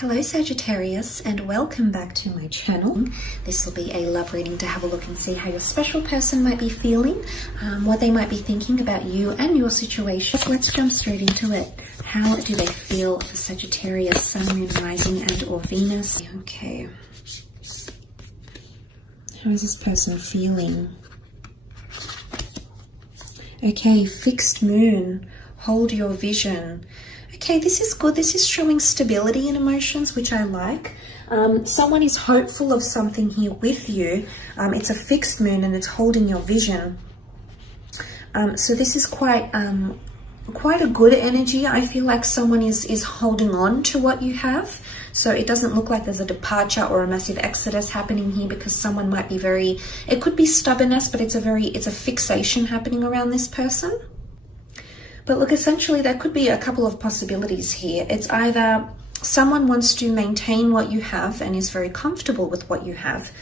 Hello Sagittarius, and welcome back to my channel. This will be a love reading to have a look and see how your special person might be feeling, what they might be thinking about you and your situation. Let's jump straight into it. How do they feel for Sagittarius, Sun, Moon, Rising and or Venus? Okay. How is this person feeling? Okay, fixed moon, hold your vision. Okay, this is good. This is showing stability in emotions, which I like. Someone is hopeful of something here with you. It's a fixed moon and it's holding your vision. So this is quite a good energy. I feel like someone is holding on to what you have. So it doesn't look like there's a departure or a massive exodus happening here, because someone might be it could be stubbornness, but it's a fixation happening around this person. But look, essentially there could be a couple of possibilities here. It's either someone wants to maintain what you have and is very comfortable with what you have.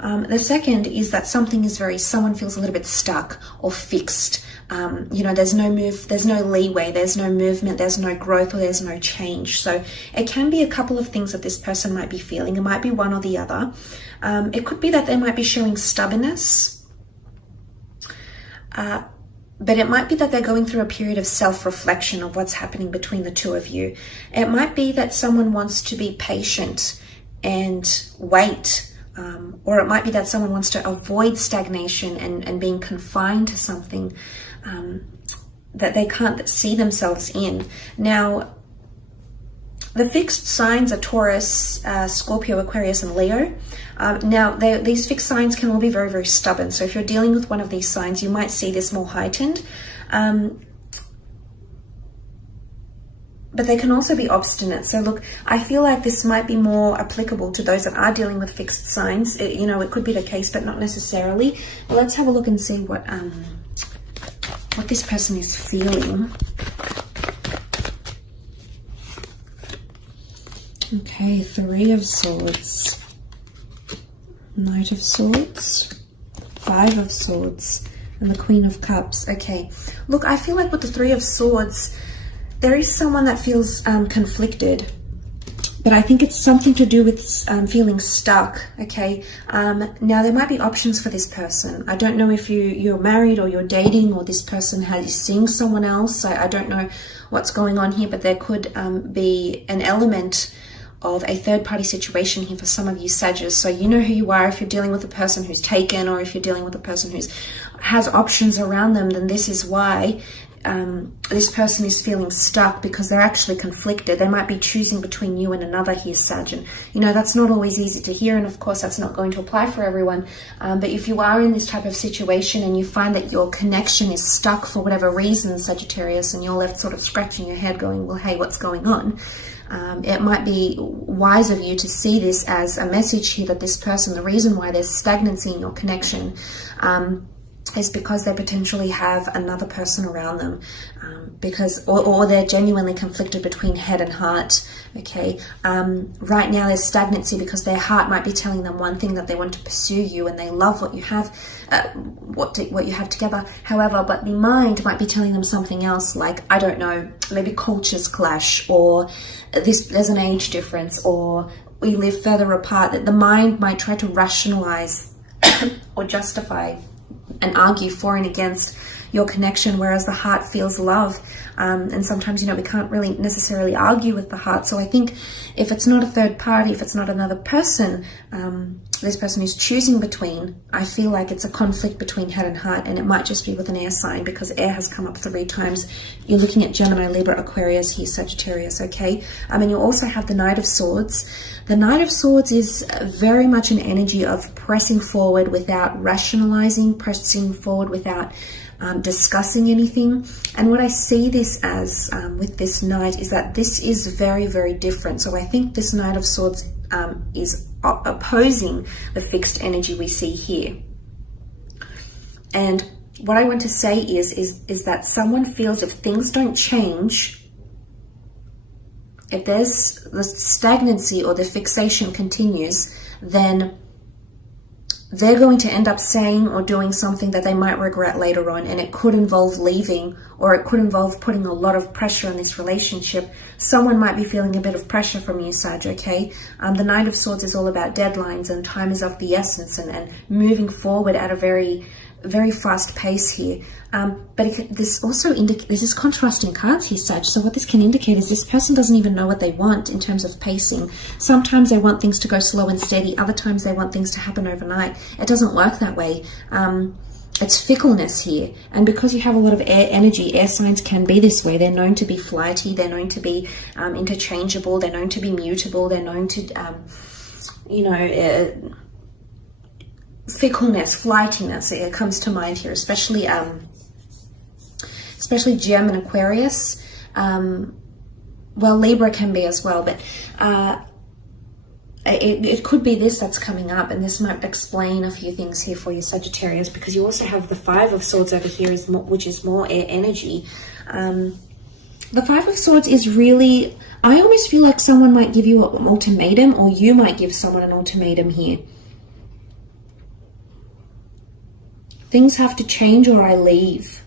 The second is that someone feels a little bit stuck or fixed. You know, there's no leeway, there's no movement, there's no growth, or there's no change. So it can be a couple of things that this person might be feeling. It might be one or the other. It could be that they might be showing stubbornness. But it might be that they're going through a period of self-reflection of what's happening between the two of you. It might be that someone wants to be patient and wait. Or it might be that someone wants to avoid stagnation and being confined to something that they can't see themselves in. Now, the fixed signs are Taurus, Scorpio, Aquarius, and Leo. Now, these fixed signs can all be very, very stubborn. So if you're dealing with one of these signs, you might see this more heightened. But they can also be obstinate. So look, I feel like this might be more applicable to those that are dealing with fixed signs. You know, it could be the case, but not necessarily. But let's have a look and see what this person is feeling. Okay, Three of Swords, Knight of Swords, Five of Swords, and the Queen of Cups. Okay, look, I feel like with the Three of Swords, there is someone that feels conflicted, but I think it's something to do with feeling stuck. Okay, now there might be options for this person. I don't know if you're married or you're dating, or this person is seeing someone else. I don't know what's going on here, but there could be an element of a third-party situation here for some of you Sagittarius. So you know who you are. If you're dealing with a person who's taken, or if you're dealing with a person who has options around them, then this is why this person is feeling stuck, because they're actually conflicted. They might be choosing between you and another here, Sag. And you know, that's not always easy to hear, and of course that's not going to apply for everyone. But if you are in this type of situation and you find that your connection is stuck for whatever reason, Sagittarius, and you're left sort of scratching your head going, well, hey, what's going on? It might be wise of you to see this as a message here that this person, the reason why there's stagnancy in your connection is because they potentially have another person around them, or they're genuinely conflicted between head and heart. Okay, right now there's stagnancy because their heart might be telling them one thing, that they want to pursue you and they love what you have, what you have together. However, but the mind might be telling them something else, like, I don't know, maybe cultures clash, or there's an age difference, or we live further apart. That the mind might try to rationalize or justify and argue for and against your connection, whereas the heart feels love. And sometimes, you know, we can't really necessarily argue with the heart. So I think if it's not a third party, if it's not another person, this person is choosing between, I feel like it's a conflict between head and heart, and it might just be with an air sign, because air has come up 3 times. You're looking at Gemini, Libra, Aquarius here, Sagittarius, okay? And you also have the Knight of Swords. The Knight of Swords is very much an energy of pressing forward without rationalizing, pressing forward without discussing anything. And what I see this as with this Knight is that this is very, very different. So I think this Knight of Swords is opposing the fixed energy we see here. And what I want to say is that someone feels if things don't change, if there's the stagnancy or the fixation continues, then they're going to end up saying or doing something that they might regret later on, and it could involve leaving, or it could involve putting a lot of pressure on this relationship. Someone might be feeling a bit of pressure from you, Sag, okay? The Knight of Swords is all about deadlines, and time is of the essence, and moving forward at a very, very fast pace here. But this also indicates, this is contrasting cards here, Sag. So what this can indicate is this person doesn't even know what they want in terms of pacing. Sometimes they want things to go slow and steady. Other times they want things to happen overnight. It doesn't work that way. It's fickleness here. And because you have a lot of air energy, air signs can be this way. They're known to be flighty. They're known to be interchangeable. They're known to be mutable. They're known to, fickleness, flightiness, it comes to mind here, especially Gem and Aquarius. Well, Libra can be as well, but it could be this that's coming up, and this might explain a few things here for you, Sagittarius, because you also have the Five of Swords over here, which is more air energy. The Five of Swords is really, I almost feel like someone might give you an ultimatum, or you might give someone an ultimatum here. Things have to change or I leave.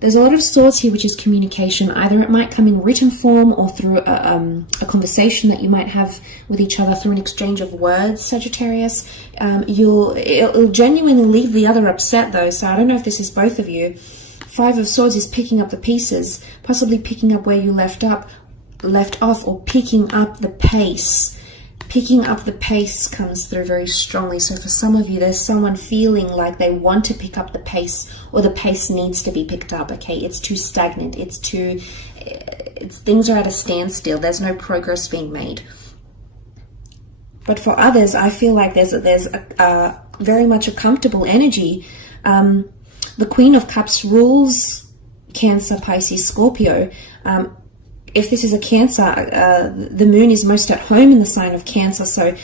There's a lot of swords here, which is communication. Either it might come in written form or through a conversation that you might have with each other through an exchange of words, Sagittarius. It'll genuinely leave the other upset though, so I don't know if this is both of you. Five of Swords is picking up the pieces, possibly picking up where you left off, or picking up the pace. Picking up the pace comes through very strongly. So for some of you, there's someone feeling like they want to pick up the pace, or the pace needs to be picked up, okay? It's too stagnant. Things are at a standstill. There's no progress being made. But for others, I feel like there's a very much a comfortable energy. The Queen of Cups rules Cancer, Pisces, Scorpio. If this is a Cancer, the moon is most at home in the sign of Cancer. So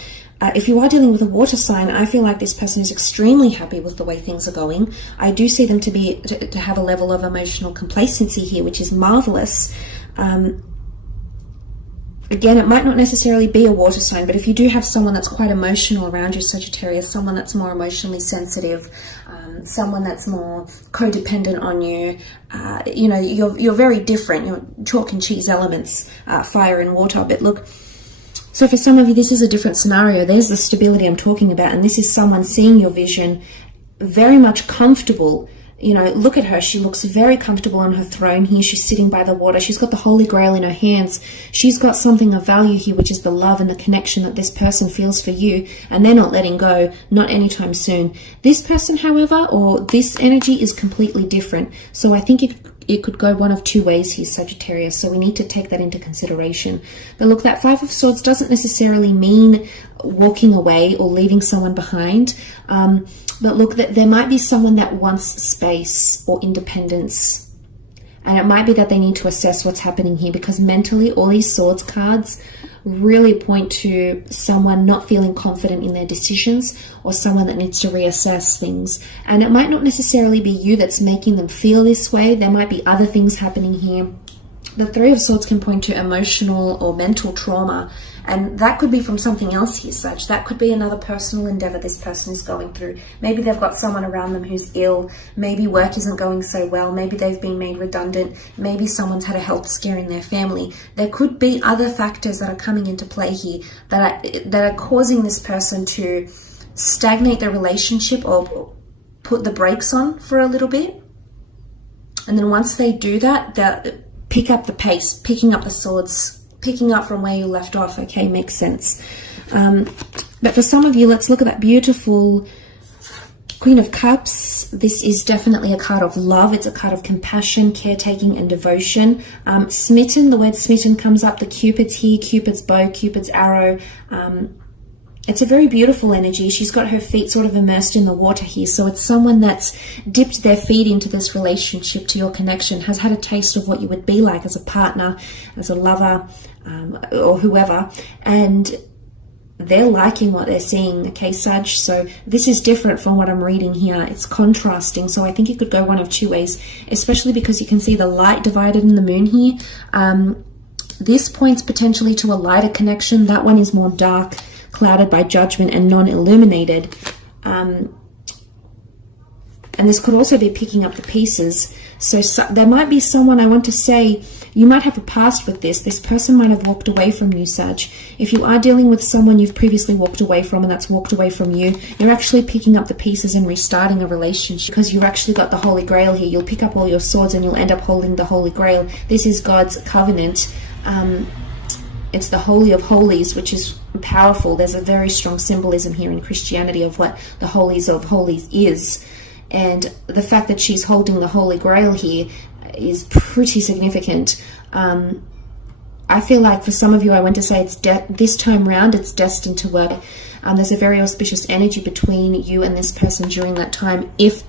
if you are dealing with a water sign, I feel like this person is extremely happy with the way things are going. I do see them to have a level of emotional complacency here, which is marvelous. Again, it might not necessarily be a water sign, but if you do have someone that's quite emotional around you, Sagittarius, someone that's more emotionally sensitive, someone that's more codependent on you, you're very different. You're chalk and cheese elements, fire and water. But look, so for some of you, this is a different scenario. There's the stability I'm talking about, and this is someone seeing your vision, very much comfortable. Look at her. She looks very comfortable on her throne here. She's sitting by the water. She's got the Holy Grail in her hands. She's got something of value here, which is the love and the connection that this person feels for you, and they're not letting go, not anytime soon. This person, however, or this energy is completely different. So I think it could go one of two ways here, Sagittarius. So we need to take that into consideration. But look, that Five of Swords doesn't necessarily mean walking away or leaving someone behind. But look, there might be someone that wants space or independence. And it might be that they need to assess what's happening here, because mentally all these Swords cards really point to someone not feeling confident in their decisions, or someone that needs to reassess things. And it might not necessarily be you that's making them feel this way. There might be other things happening here. The Three of Swords can point to emotional or mental trauma, and that could be from something else here, Sag. That could be another personal endeavor this person is going through. Maybe they've got someone around them who's ill. Maybe work isn't going so well. Maybe they've been made redundant. Maybe someone's had a health scare in their family. There could be other factors that are coming into play here that are causing this person to stagnate their relationship or put the brakes on for a little bit. And then once they do that, they'll pick up the pace, picking up the swords, picking up from where you left off. Okay, makes sense. But for some of you, let's look at that beautiful Queen of Cups. This is definitely a card of love. It's a card of compassion, caretaking, and devotion. Smitten, the word smitten comes up. The Cupid's here, Cupid's bow, Cupid's arrow. It's a very beautiful energy. She's got her feet sort of immersed in the water here. So it's someone that's dipped their feet into this relationship, to your connection, has had a taste of what you would be like as a partner, as a lover, or whoever. And they're liking what they're seeing, okay, Sag? So this is different from what I'm reading here. It's contrasting. So I think it could go one of two ways, especially because you can see the light divided in the moon here. This points potentially to a lighter connection. That one is more dark, clouded by judgment and non-illuminated. And this could also be picking up the pieces. So there might be someone, I want to say, you might have a past with this. This person might have walked away from you, Sag. If you are dealing with someone you've previously walked away from and that's walked away from you, you're actually picking up the pieces and restarting a relationship, because you've actually got the Holy Grail here. You'll pick up all your swords and you'll end up holding the Holy Grail. This is God's covenant. It's the Holy of Holies, which is powerful. There's a very strong symbolism here in Christianity of what the Holies of Holies is. And the fact that she's holding the Holy Grail here is pretty significant. I feel like for some of you, I want to say it's this time round, it's destined to work. There's a very auspicious energy between you and this person during that time, if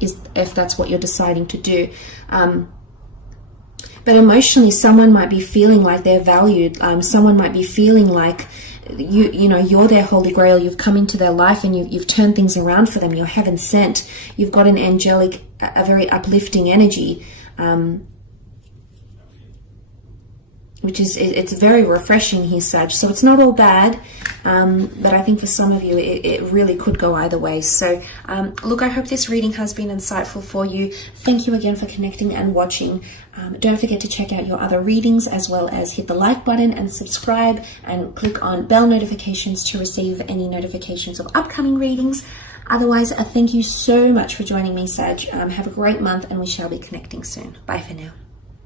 that's what you're deciding to do. But emotionally, someone might be feeling like they're valued. Someone might be feeling like you know, you're their Holy Grail. You've come into their life and you've turned things around for them. You're heaven sent. You've got an angelic, a very uplifting energy, which is, it's very refreshing here, Sag. So it's not all bad, but I think for some of you, it really could go either way. So look, I hope this reading has been insightful for you. Thank you again for connecting and watching. Don't forget to check out your other readings, as well as hit the like button and subscribe, and click on bell notifications to receive any notifications of upcoming readings. Otherwise, thank you so much for joining me, Sag. Have a great month, and we shall be connecting soon. Bye for now.